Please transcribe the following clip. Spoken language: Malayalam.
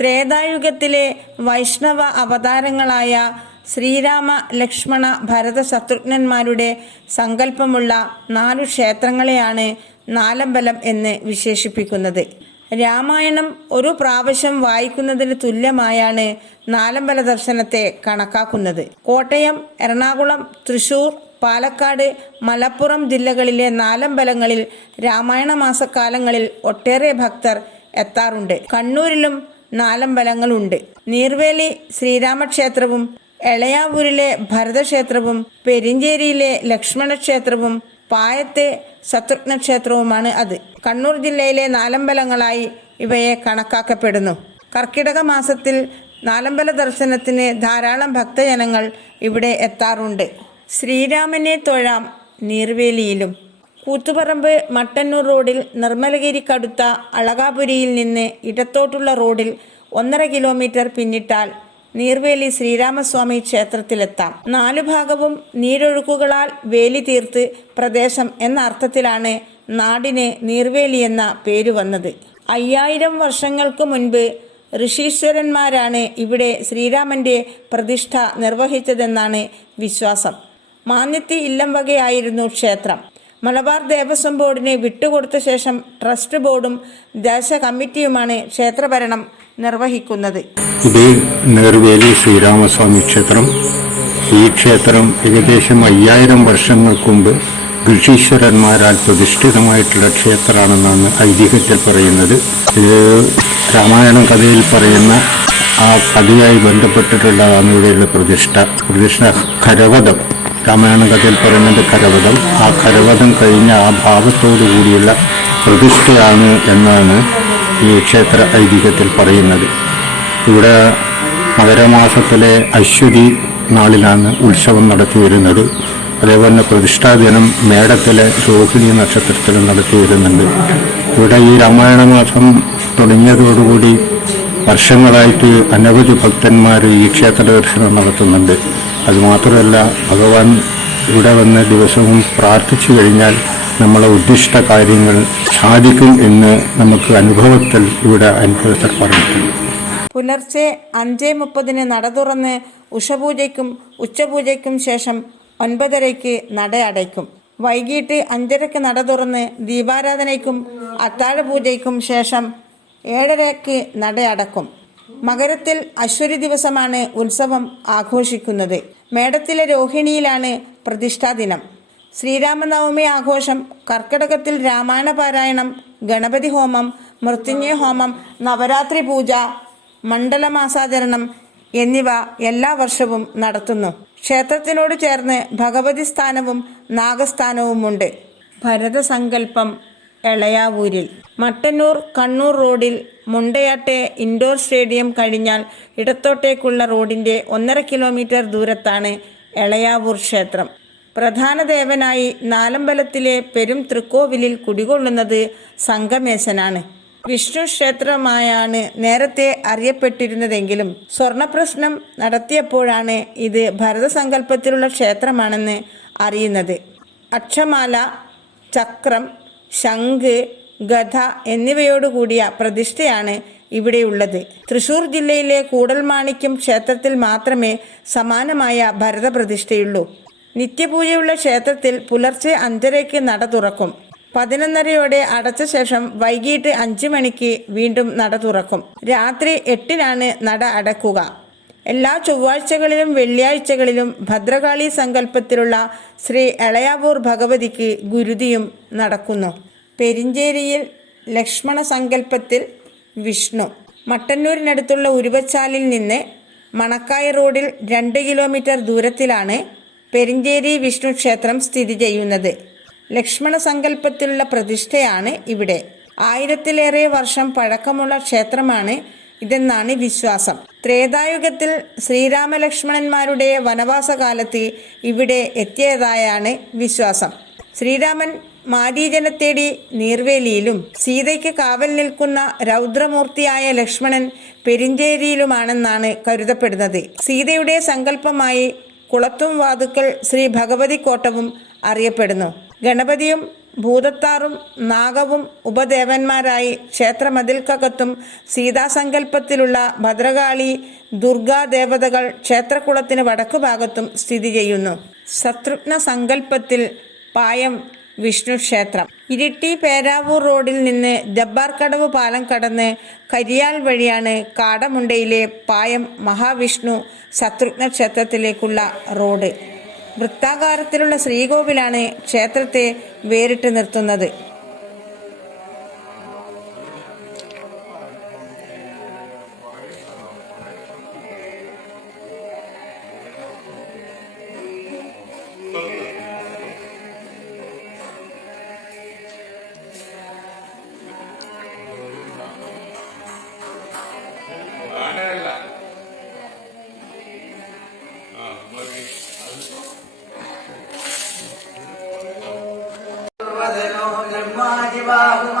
ത്രേതായുഗത്തിലെ വൈഷ്ണവ അവതാരങ്ങളായ ശ്രീരാമ ലക്ഷ്മണ ഭരത ശത്രുഘ്നന്മാരുടെ സങ്കല്പമുള്ള നാലു ക്ഷേത്രങ്ങളെയാണ് നാലമ്പലം എന്ന് വിശേഷിപ്പിക്കുന്നത്. രാമായണം ഒരു പ്രാവശ്യം വായിക്കുന്നതിന് തുല്യമായാണ് നാലമ്പല ദർശനത്തെ കണക്കാക്കുന്നത്. കോട്ടയം എറണാകുളം തൃശൂർ പാലക്കാട് മലപ്പുറം ജില്ലകളിലെ നാലമ്പലങ്ങളിൽ രാമായണ മാസക്കാലങ്ങളിൽ ഒട്ടേറെ ഭക്തർ എത്താറുണ്ട്. കണ്ണൂരിലും നാലമ്പലങ്ങളുണ്ട്. നീർവേലി ശ്രീരാമക്ഷേത്രവും എളയാവൂരിലെ ഭരതക്ഷേത്രവും പെരിഞ്ചേരിയിലെ ലക്ഷ്മണക്ഷേത്രവും പായത്തെ ശത്രുഘ്നക്ഷേത്രവുമാണ് അത്. കണ്ണൂർ ജില്ലയിലെ നാലമ്പലങ്ങളായി ഇവയെ കണക്കാക്കപ്പെടുന്നു. കർക്കിടക മാസത്തിൽ നാലമ്പല ദർശനത്തിന് ധാരാളം ഭക്തജനങ്ങൾ ഇവിടെ എത്താറുണ്ട്. ശ്രീരാമനെ തൊഴാം നീർവേലിയിലും. കൂത്തുപറമ്പ് മട്ടന്നൂർ റോഡിൽ നിർമ്മലഗിരിക്കടുത്ത അളകാപുരിയിൽ നിന്ന് ഇടത്തോട്ടുള്ള റോഡിൽ ഒന്നര കിലോമീറ്റർ പിന്നിട്ടാൽ നീർവേലി ശ്രീരാമസ്വാമി ക്ഷേത്രത്തിലെത്താം. നാലു ഭാഗവും നീരൊഴുക്കുകളാൽ വേലി തീർത്ത് പ്രദേശം എന്ന അർത്ഥത്തിലാണ് നാടിന് നീർവേലി എന്ന പേര് വന്നത്. അയ്യായിരം വർഷങ്ങൾക്ക് മുൻപ് ഋഷീശ്വരന്മാരാണ് ഇവിടെ ശ്രീരാമന്റെ പ്രതിഷ്ഠ നിർവഹിച്ചതെന്നാണ് വിശ്വാസം. മാന്യത്തി ഇല്ലം വകയായിരുന്നു ക്ഷേത്രം. മലബാർ ദേവസ്വം ബോർഡിനെ വിട്ടുകൊടുത്ത ശേഷം ട്രസ്റ്റ് ബോർഡും ദേശ കമ്മിറ്റിയുമാണ് ക്ഷേത്രഭരണം നിർവഹിക്കുന്നത്. ഇത് നെർവേലി ശ്രീരാമസ്വാമി ക്ഷേത്രം. ഈ ക്ഷേത്രം ഏകദേശം അയ്യായിരം വർഷങ്ങൾക്ക് മുമ്പ് ഋഷീശ്വരന്മാരാൽ പ്രതിഷ്ഠിതമായിട്ടുള്ള ക്ഷേത്രമാണെന്നാണ് ഐതിഹ്യത്തിൽ പറയുന്നത്. ഇത് രാമായണം കഥയിൽ പറയുന്ന ആ കഥയായി ബന്ധപ്പെട്ടിട്ടുള്ളതാണ് ഇവിടെയുള്ള പ്രതിഷ്ഠ. പ്രതിഷ്ഠ കരവതം രാമായണ കഥയിൽ പറയുന്നത് കരവതം ആ കരവതം കഴിഞ്ഞ ആ ഭാവത്തോടു കൂടിയുള്ള പ്രതിഷ്ഠയാണ് എന്നാണ് ഈ ക്ഷേത്ര ഐതിഹ്യത്തിൽ പറയുന്നത്. ഇവിടെ മകരമാസത്തിലെ അശ്വതി നാളിലാണ് ഉത്സവം നടത്തി വരുന്നത്. അതേപോലെ തന്നെ പ്രതിഷ്ഠാ ദിനം മേടത്തിലെ രോഹിണി നക്ഷത്രത്തിലും നടത്തി വരുന്നുണ്ട്. ഇവിടെ ഈ രാമായണ മാസം തുടങ്ങിയതോടുകൂടി വർഷങ്ങളായിട്ട് അനവധി ഭക്തന്മാർ ഈ ക്ഷേത്ര ദർശനം നടത്തുന്നുണ്ട്. അതുമാത്രമല്ല ഭഗവാൻ ഇവിടെ വന്ന് ദിവസവും പ്രാർത്ഥിച്ചു കഴിഞ്ഞാൽ നമ്മളെ ഉദ്ദിഷ്ട കാര്യങ്ങൾ സാധിക്കും എന്ന് നമുക്ക് അനുഭവത്തിൽ ഇവിടെ അനുഭവത്തിൽ പറഞ്ഞിട്ടുണ്ട് പുലർച്ചെ അഞ്ച് മുപ്പതിന് നട തുറന്ന് ഉഷപൂജയ്ക്കും ഉച്ചപൂജയ്ക്കും ശേഷം ഒൻപതരയ്ക്ക് നട അടയ്ക്കും. വൈകിട്ട് അഞ്ചരയ്ക്ക് നട തുറന്ന് ദീപാരാധനയ്ക്കും അത്താഴപൂജയ്ക്കും ശേഷം ഏഴരയ്ക്ക് നട അടക്കും. മകരത്തിൽ അശ്വരി ദിവസമാണ് ഉത്സവം ആഘോഷിക്കുന്നത്. മേടത്തിലെ രോഹിണിയിലാണ് പ്രതിഷ്ഠാ ദിനം. ശ്രീരാമനവമി ആഘോഷം കർക്കിടകത്തിൽ രാമായണ പാരായണം ഗണപതി ഹോമം മൃത്യുഞ്ജയ ഹോമം നവരാത്രി പൂജ മണ്ഡലമാസാചരണം എന്നിവ എല്ലാ വർഷവും നടത്തുന്നു. ക്ഷേത്രത്തിനോട് ചേർന്ന് ഭഗവതി സ്ഥാനവും നാഗസ്ഥാനവുമുണ്ട്. ഭരതസങ്കല്പം എളയാവൂരിൽ. മട്ടന്നൂർ കണ്ണൂർ റോഡിൽ മുണ്ടയാട്ടെ ഇൻഡോർ സ്റ്റേഡിയം കഴിഞ്ഞാൽ ഇടത്തോട്ടേക്കുള്ള റോഡിന്റെ ഒന്നര കിലോമീറ്റർ ദൂരത്താണ് എളയാവൂർ ക്ഷേത്രം. പ്രധാന ദേവനായി നാലമ്പലത്തിലെ പെരും തൃക്കോവിലിൽ കുടികൊള്ളുന്നത് സംഗമേശനാണ്. വിഷ്ണു ക്ഷേത്രമായാണ് നേരത്തെ അറിയപ്പെട്ടിരുന്നതെങ്കിലും സ്വർണപ്രശ്നം നടത്തിയപ്പോഴാണ് ഇത് ഭരതസങ്കല്പത്തിലുള്ള ക്ഷേത്രമാണെന്ന് അറിയുന്നത്. അക്ഷമാല ചക്രം ശംഖ് ഗഥ എന്നിവയോടുകൂടിയ പ്രതിഷ്ഠയാണ് ഇവിടെയുള്ളത്. തൃശൂർ ജില്ലയിലെ കൂടൽമാണിക്യം ക്ഷേത്രത്തിൽ മാത്രമേ സമാനമായ ഭരത പ്രതിഷ്ഠയുള്ളൂ നിത്യപൂജയുള്ള ക്ഷേത്രത്തിൽ പുലർച്ചെ അഞ്ചരയ്ക്ക് നട തുറക്കും. പതിനൊന്നരയോടെ അടച്ച ശേഷം വൈകിട്ട് അഞ്ച് മണിക്ക് വീണ്ടും നട തുറക്കും. രാത്രി എട്ടിനാണ് നട അടക്കുക. എല്ലാ ചൊവ്വാഴ്ചകളിലും വെള്ളിയാഴ്ചകളിലും ഭദ്രകാളി സങ്കല്പത്തിലുള്ള ശ്രീ എളയാവൂർ ഭഗവതിക്ക് ഗുരുതിയും നടക്കുന്നു. പെരിഞ്ചേരിയിൽ ലക്ഷ്മണ സങ്കല്പത്തിൽ വിഷ്ണു. മട്ടന്നൂരിനടുത്തുള്ള ഉരുവച്ചാലിൽ നിന്ന് മണക്കായ റോഡിൽ രണ്ട് കിലോമീറ്റർ ദൂരത്തിലാണ് പെരിഞ്ചേരി വിഷ്ണു ക്ഷേത്രം സ്ഥിതി ചെയ്യുന്നത്. ലക്ഷ്മണ സങ്കല്പത്തിലുള്ള പ്രതിഷ്ഠയാണ് ഇവിടെ. ആയിരത്തിലേറെ വർഷം പഴക്കമുള്ള ക്ഷേത്രമാണ് ഇതെന്നാണ് വിശ്വാസം. ത്രേതായുഗത്തിൽ ശ്രീരാമലക്ഷ്മണന്മാരുടെ വനവാസകാലത്ത് ഇവിടെ എത്തിയതായാണ് വിശ്വാസം. ശ്രീരാമൻ മാരീജനെ തേടി നീർവേലിയിലും സീതയ്ക്ക് കാവൽ നിൽക്കുന്ന രൗദ്രമൂർത്തിയായ ലക്ഷ്മണൻ പെരിഞ്ചേരിയിലുമാണെന്നാണ് കരുതപ്പെടുന്നത്. സീതയുടെ സങ്കല്പമായി കുളത്തും വാതുക്കൽ ശ്രീ ഭഗവതി കോട്ടവും അറിയപ്പെടുന്നു. ഗണപതിയും ഭൂതത്താറും നാഗവും ഉപദേവന്മാരായി ക്ഷേത്രമതിൽക്കകത്തും സീതാസങ്കല്പത്തിലുള്ള ഭദ്രകാളി ദുർഗാദേവതകൾ ദേവതകൾ വടക്കു ഭാഗത്തും സ്ഥിതി ചെയ്യുന്നു. ശത്രുഘ്ന സങ്കല്പത്തിൽ പായം വിഷ്ണു ക്ഷേത്രം. ഇരിട്ടി പേരാവൂർ റോഡിൽ നിന്ന് ജബ്ബാർക്കടവ് പാലം കടന്ന് കരിയാൽ വഴിയാണ് കാടമുണ്ടയിലെ പായം മഹാവിഷ്ണു ശത്രുഘ്ന ക്ഷേത്രത്തിലേക്കുള്ള റോഡ്. വൃത്താകാരത്തിലുള്ള ശ്രീകോവിലാണ് ക്ഷേത്രത്തെ വേറിട്ട് നിർത്തുന്നത്. الله